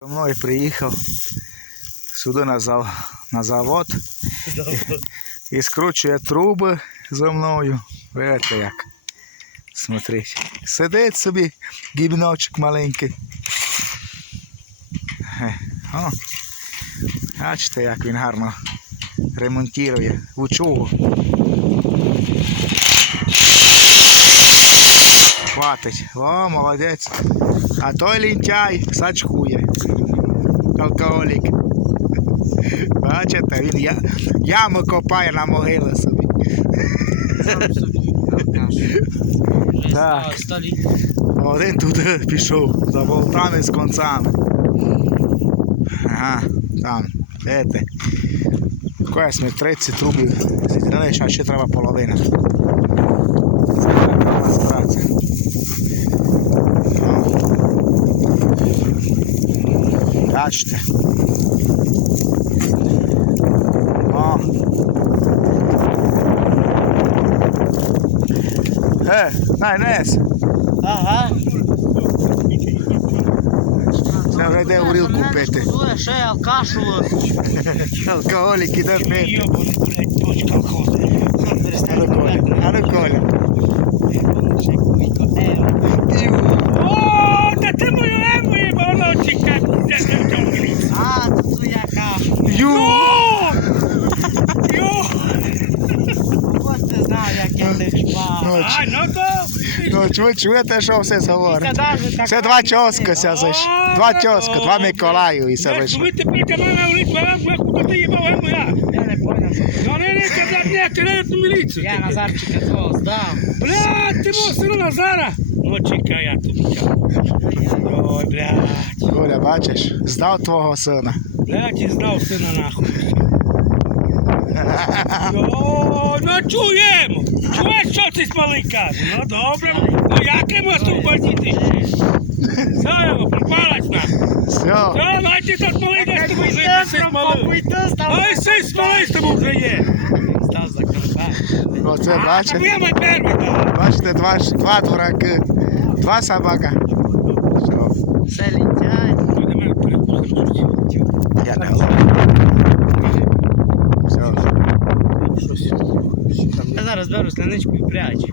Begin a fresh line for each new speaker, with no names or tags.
Зо мною приїхав сюди на, зав... на завод і скручує труби зо мною. Видите як. Смотрите. Сидить собі гібночок маленький. Е, О. Бачите, як він гарно ремонтує учугу. Хватить. О, молодець. А той лінтяй сачкує. Алкоголік. Бачите, він я, яму копає на могилу собі. Так. Один туди пішов за болтами з концами. Ага, там, видите. Якось ми 30 трубів зідрали, а ще треба половина. Бачите. О. Е, най, нес.
Ага.
Це вже йде горілку пити.
Шкодує, Ще й алкашу.
Алкоголік іде пити.
Йобаний, блядь, точка ходить.
А ну Коля, а ну Коля.
О, та ти мою ему молодчика, де ти втомлюєш?
А, тут твоя
Ю!
Йо!
Ось ти знав, як я тих шпав.
Ну,
А, ну то...
Ну, чу, чуєте, що все говорить? Це два чоска ся зайшли. Два чоска, два Миколаю і все
Знаєш,
вийшло.
коли ти мене в ліс, мене куди ти їбав ему я?
Я не понял, що
Ну не, не, казав, ні, ти не в міліцію.
я Назарчика твого здав.
Блядь, ти мого сина Назара? Ну чекай, я тут. Ой, блядь.
Коля, бачиш, здав твого сина.
Блядь, і здав сина нахуй. О, ну чуємо! Чуєш, що ти смалий каже? Ну добре, ну як йому освободити? Заяво, припалась нахуй.
Все,
Все, найти то смоли, де з тобою жити, си смоли. Ой, си смоли з вже є.
Став за
оце
А,
бачите.
тобі мій перший дав.
Бачите, два, ж- два дураки, два собака. Все,
Це лінтяй.
Ти до мене перекусиш.
я не Все.
Я зараз беру слиничку і прячу.